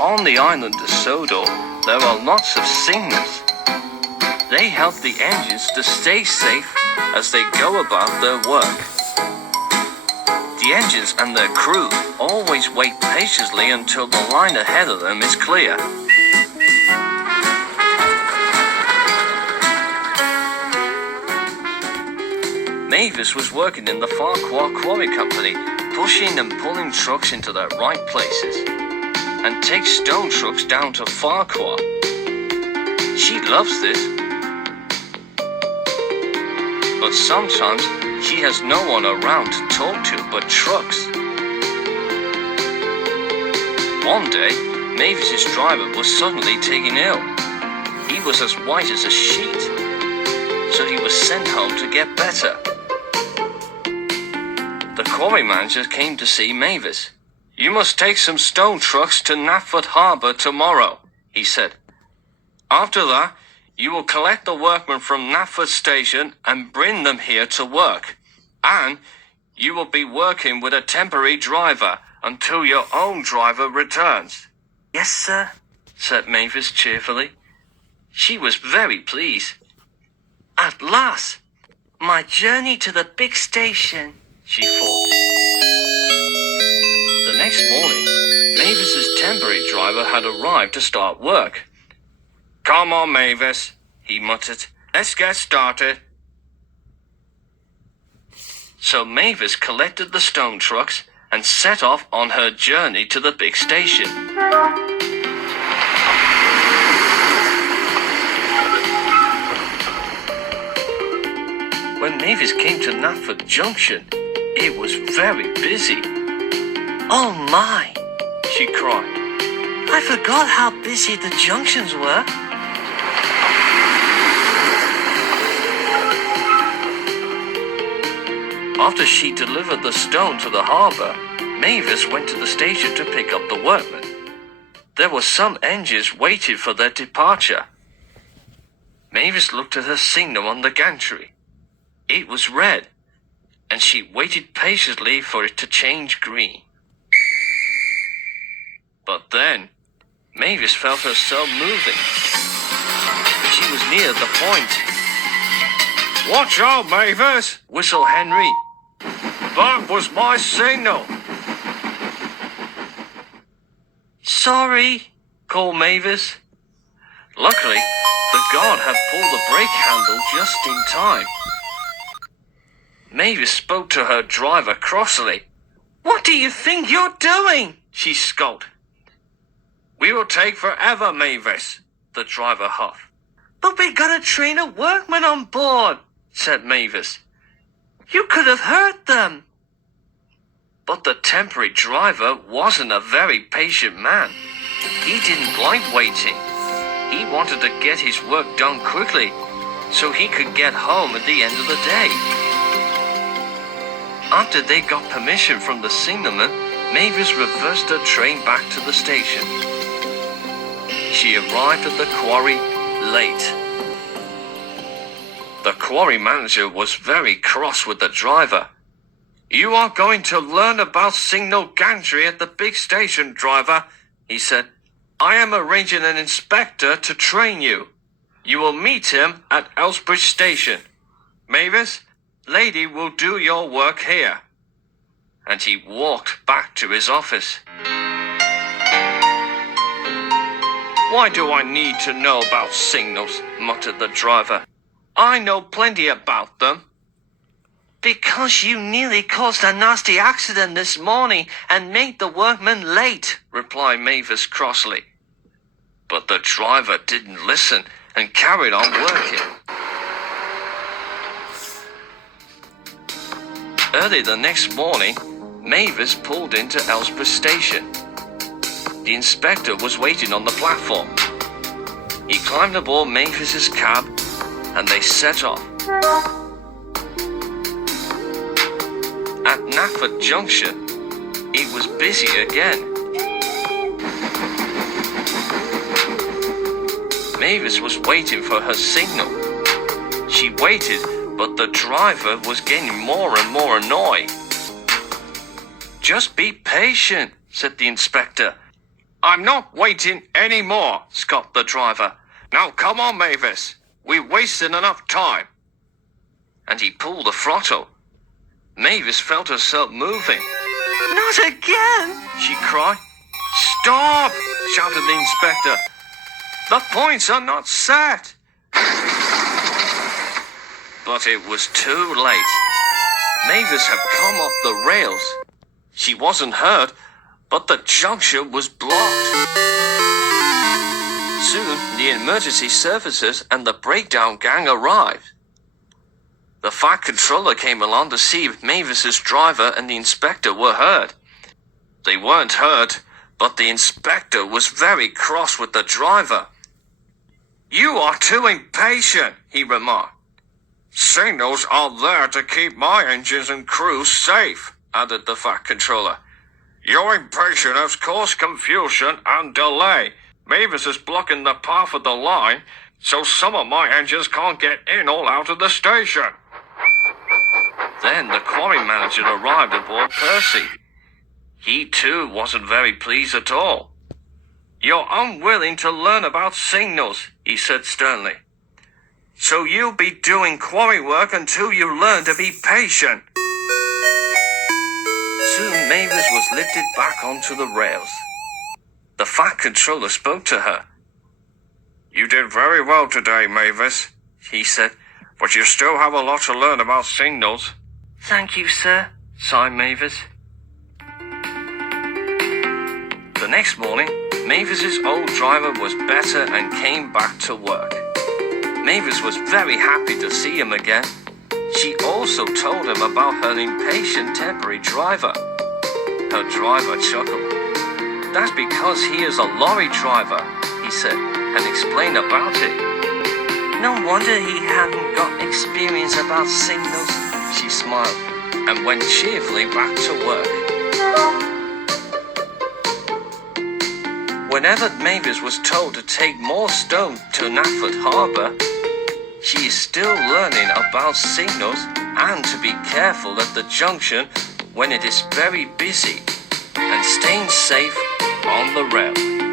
On the island of Sodor, there are lots of signals. They help the engines to stay safe as they go about their work. The engines and their crew always wait patiently until the line ahead of them is clear. Mavis was working in the Farquhar Quarry Company, pushing and pulling trucks into their right places, and take stone trucks down to Farquhar. She loves this. But sometimes she has no one around to talk to but trucks. One day, Mavis's driver was suddenly taken ill. He was as white as a sheet, so he was sent home to get better. The quarry manager came to see Mavis. "You must take some stone trucks to Knapford Harbour tomorrow," he said. "After that, you will collect the workmen from Knapford Station and bring them here to work. And you will be working with a temporary driver until your own driver returns." "Yes, sir," said Mavis cheerfully. She was very pleased. "At last, my journey to the big station," she thought. The next morning, Mavis's temporary driver had arrived to start work. "Come on, Mavis," he muttered. "Let's get started." So Mavis collected the stone trucks and set off on her journey to the big station. When Mavis came to Knapford Junction, it was very busy. "Oh my," she cried. "I forgot how busy the junctions were." After she delivered the stone to the harbour, Mavis went to the station to pick up the workmen. There were some engines waiting for their departure. Mavis looked at her signal on the gantry. It was red, and she waited patiently for it to change green. But then, Mavis felt herself moving. She was near the point. "Watch out, Mavis!" whistled Henry. "That was my signal." "Sorry," called Mavis. Luckily, the guard had pulled the brake handle just in time. Mavis spoke to her driver crossly. "What do you think you're doing?" she scolded. "We will take forever, Mavis," the driver huffed. "But we got a train of workmen on board," said Mavis. "You could have heard them." But the temporary driver wasn't a very patient man. He didn't like waiting. He wanted to get his work done quickly so he could get home at the end of the day. After they got permission from the signalman, Mavis reversed her train back to the station. She arrived at the quarry late. The quarry manager was very cross with the driver. "You are going to learn about signal gantry at the big station, driver," he said. "I am arranging an inspector to train you. You will meet him at Elsbridge Station. Mavis, lady will do your work here." And he walked back to his office. "Why do I need to know about signals?" muttered the driver. "I know plenty about them." "Because you nearly caused a nasty accident this morning and made the workmen late," replied Mavis crossly. But the driver didn't listen and carried on working. Early the next morning, Mavis pulled into Elsbridge Station. The inspector was waiting on the platform. He climbed aboard Mavis's cab, and they set off. At Knapford Junction, it was busy again. Mavis was waiting for her signal. She waited, but the driver was getting more and more annoyed. "Just be patient," said the inspector. I'm not waiting any more, scoffed the driver. Now come on, Mavis. We've wasted enough time. And he pulled the throttle. Mavis felt herself moving. Not again, she cried. Stop, shouted the inspector. The points are not set. But it was too late. Mavis had come off the rails. She wasn't hurt, but the junction was blocked. Soon, the emergency services and the breakdown gang arrived. The fat controller came along to see if Mavis's driver and the inspector were hurt. They weren't hurt, but the inspector was very cross with the driver. You are too impatient, he remarked. Signals are there to keep my engines and crews safe, added the fat controller. Your impatience has caused confusion and delay. Mavis is blocking the path of the line, so some of my engines can't get in or out of the station. Then the quarry manager arrived aboard Percy. He too wasn't very pleased at all. You're unwilling to learn about signals, he said sternly. So you'll be doing quarry work until you learn to be patient. Soon Mavis was lifted back onto the rails. The fat controller spoke to her. You did very well today, Mavis, he said, but you still have a lot to learn about signals. Thank you, sir, sighed Mavis. The next morning, Mavis's old driver was better and came back to work. Mavis was very happy to see him again. She also told him about her impatient temporary driver. Her driver chuckled. That's because he is a lorry driver, he said, and explained about it. No wonder he hadn't got experience about signals, she smiled, and went cheerfully back to work. Whenever Mavis was told to take more stone to Nafford Harbour, she is still learning about signals and to be careful at the junction when it is very busy and staying safe on the rail.